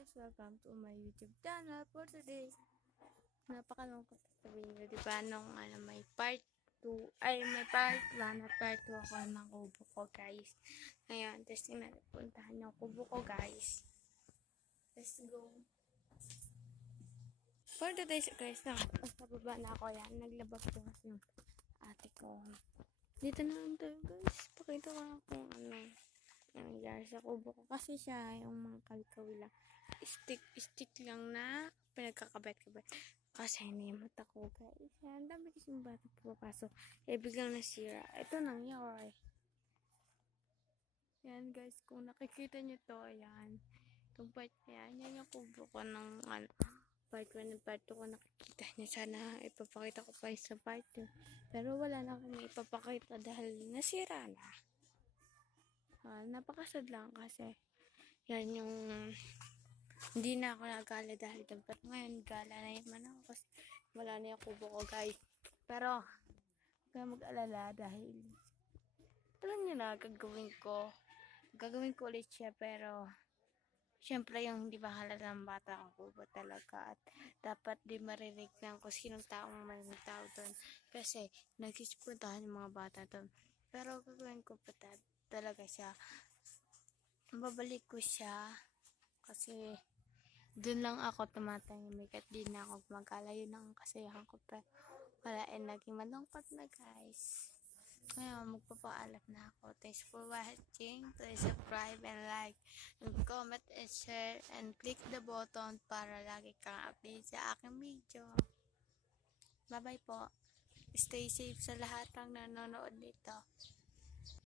guys! Welcome to my YouTube channel for today. Napakalungkot sasabihin nyo, diba? Nung may part 2, may part 1 at part 2 ako ng kubo ko, guys. Ngayon, testing natin puntahan yung kubo ko, guys. Let's go. For today, guys, nakapababa na ako yan. Naglabas ko kasi yung ate ko. Dito na lang tayo, guys. Pakita ko lang kung nangyari sa kubo ko. Kasi siya, yung mga kalkawila, stick lang na pinagkakabit-kabit. Kasi hinimot ako, guys. Yan, dami kasing bata pupapasok. Biglang nasira. Ito nangyari. Yan, guys. Kung nakikita nyo to, ayan. Itong part yan. Yan yung kubo ko ng part 1 and part 2 ko nakikita nyo. Sana ipapakita ko pa sa part 2. Pero wala na kami ipapakita dahil nasira na. Napakasad lang kasi yan yung hindi na ako nagala dahil dapat ngayon gala na naman ako kasi wala na yung kubo ko, guys. Pero huwag kayo mag-alala dahil alam nyo na gagawin ko ulit siya, pero syempre yung hindi ba halatang bata ang kubo talaga at dapat di marinig ng kung sinong taong may tao doon kasi nagsispuntahan yung mga bata doon. Pero gagawin ko pa talaga siya. Babalik ko siya kasi doon lang ako tumatahimik at di na ako gumagala. Yun ang kasayahan ko, pero wala, naging malungkot na, guys. Ngayon magpapaalam na ako. Thanks for watching. Please subscribe and like and comment and share and click the button para lagi kang update sa aking video. Bye bye po. Stay safe sa lahat ng nanonood nito.